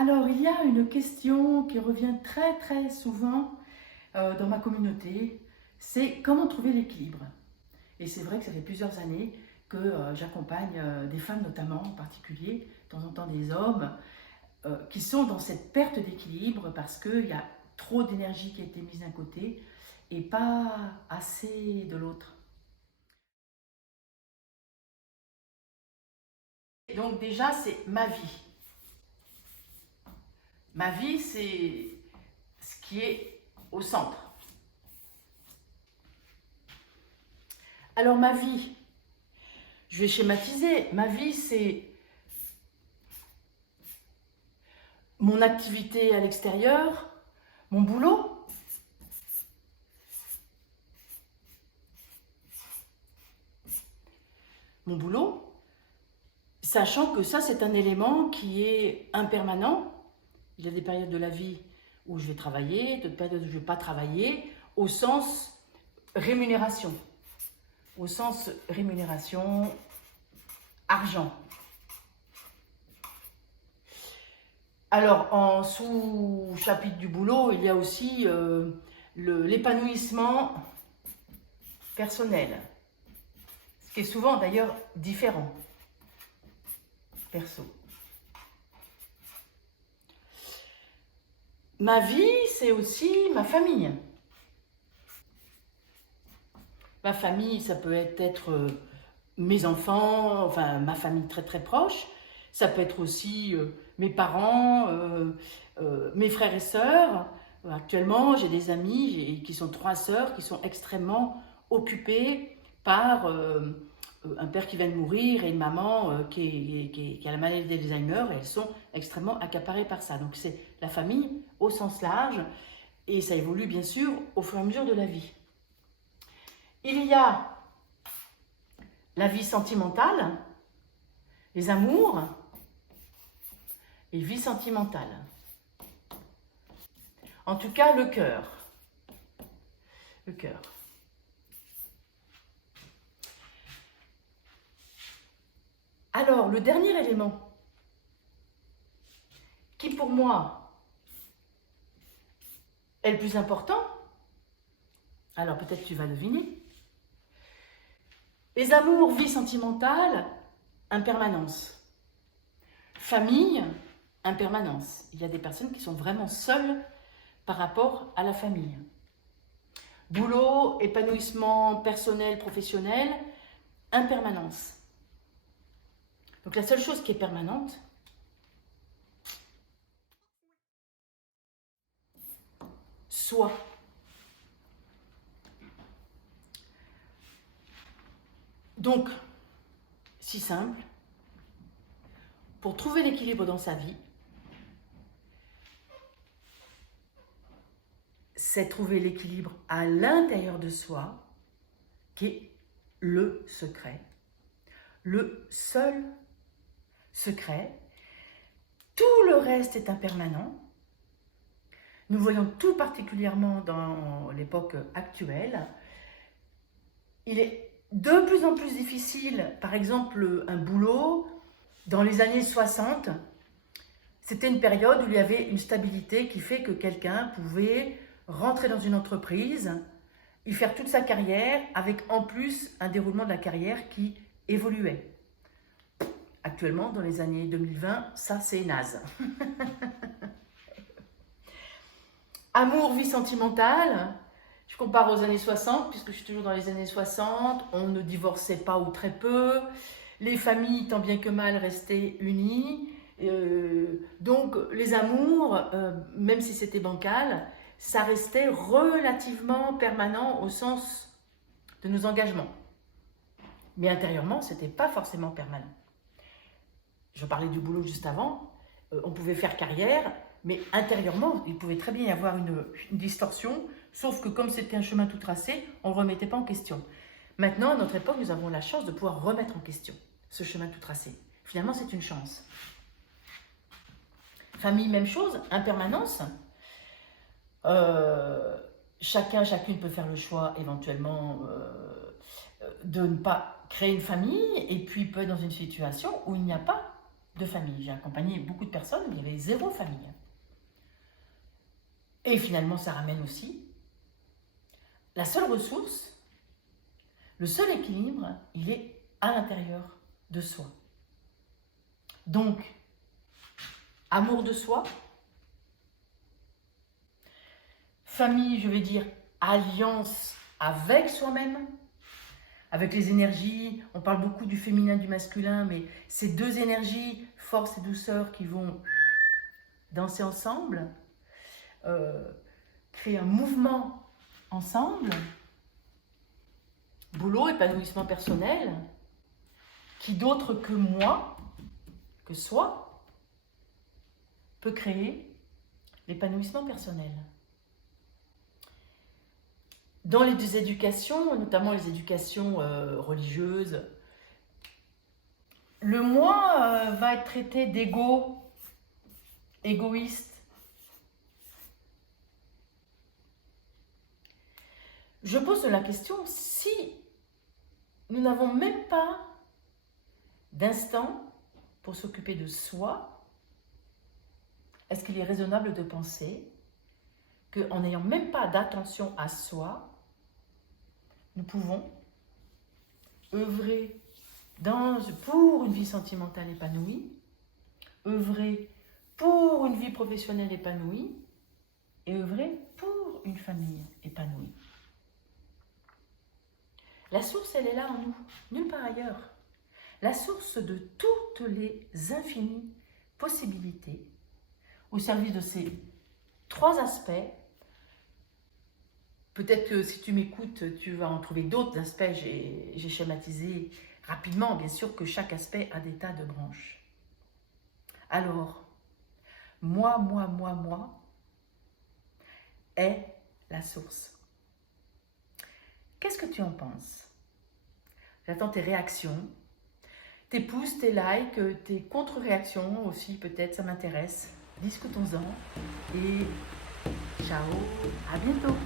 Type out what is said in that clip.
Alors, il y a une question qui revient très souvent dans ma communauté, c'est comment trouver l'équilibre. Et c'est vrai que ça fait plusieurs années que j'accompagne des femmes notamment, en particulier, de temps en temps des hommes, qui sont dans cette perte d'équilibre parce qu'il y a trop d'énergie qui a été mise d'un côté et pas assez de l'autre. Donc déjà, c'est ma vie. Ma vie, c'est ce qui est au centre. Alors ma vie, je vais schématiser, ma vie c'est mon activité à l'extérieur, mon boulot, sachant que ça c'est un élément qui est impermanent. Il y a des périodes de la vie où je vais travailler, d'autres périodes où je ne vais pas travailler, au sens rémunération. Au sens rémunération, argent. Alors, en sous-chapitre du boulot, il y a aussi l'épanouissement personnel, ce qui est souvent d'ailleurs différent, perso. Ma vie, c'est aussi ma famille. Ma famille, ça peut être mes enfants, enfin ma famille très proche. Ça peut être aussi mes parents, mes frères et sœurs. Actuellement, j'ai des amis qui sont 3 sœurs qui sont extrêmement occupées par un père qui vient de mourir et une maman qui a la maladie d'Alzheimer. Et elles sont extrêmement accaparées par ça. Donc c'est la famille au sens large et ça évolue bien sûr au fur et à mesure de la vie. Il y a la vie sentimentale, les amours et vie sentimentale. En tout cas, le cœur. Le cœur. Alors, le dernier élément qui pour moi est le plus important, alors peut-être tu vas deviner, les amours, vie sentimentale, impermanence. Famille, impermanence. Il y a des personnes qui sont vraiment seules par rapport à la famille. Boulot, épanouissement personnel, professionnel, impermanence. Donc la seule chose qui est permanente, soi. Donc, si simple, pour trouver l'équilibre dans sa vie, c'est trouver l'équilibre à l'intérieur de soi, qui est le secret. Le seul secret. Tout le reste est impermanent. Nous voyons tout particulièrement dans l'époque actuelle. Il est de plus en plus difficile, par exemple, un boulot. Dans les années 60, c'était une période où il y avait une stabilité qui fait que quelqu'un pouvait rentrer dans une entreprise, y faire toute sa carrière, avec en plus un déroulement de la carrière qui évoluait. Actuellement, dans les années 2020, ça c'est naze. Amour, vie sentimentale, je compare aux années 60, puisque je suis toujours dans les années 60, on ne divorçait pas ou très peu, les familles, tant bien que mal, restaient unies, donc les amours, même si c'était bancal, ça restait relativement permanent au sens de nos engagements. Mais intérieurement, ce n'était pas forcément permanent. Je parlais du boulot juste avant, on pouvait faire carrière, mais intérieurement, il pouvait très bien y avoir une distorsion, sauf que comme c'était un chemin tout tracé, on ne remettait pas en question. Maintenant, à notre époque, nous avons la chance de pouvoir remettre en question ce chemin tout tracé. Finalement, c'est une chance. Famille, même chose, impermanence. Chacune peut faire le choix éventuellement de ne pas créer une famille et puis peut être dans une situation où il n'y a pas de famille. J'ai accompagné beaucoup de personnes, mais il y avait 0 famille. Et finalement, ça ramène aussi la seule ressource, le seul équilibre, il est à l'intérieur de soi. Donc, amour de soi, famille, je vais dire alliance avec soi-même, avec les énergies. On parle beaucoup du féminin, du masculin, mais ces 2 énergies, force et douceur, qui vont danser ensemble, créer un mouvement ensemble, boulot, épanouissement personnel, qui d'autre que moi, que soi, peut créer l'épanouissement personnel. Dans les 2 éducations, notamment les éducations religieuses, le moi va être traité égoïste. Je pose la question, si nous n'avons même pas d'instant pour s'occuper de soi, est-ce qu'il est raisonnable de penser qu'en n'ayant même pas d'attention à soi, nous pouvons œuvrer pour une vie sentimentale épanouie, œuvrer pour une vie professionnelle épanouie et œuvrer pour une famille épanouie? La source, elle est là en nous, nulle part ailleurs. La source de toutes les infinies possibilités au service de ces 3 aspects. Peut-être que si tu m'écoutes, tu vas en trouver d'autres aspects. J'ai schématisé rapidement, bien sûr, que chaque aspect a des tas de branches. Alors, moi est la source. Qu'est-ce que tu en penses? J'attends tes réactions, tes pouces, tes likes, tes contre-réactions aussi, peut-être, ça m'intéresse. Discutons-en et ciao, à bientôt.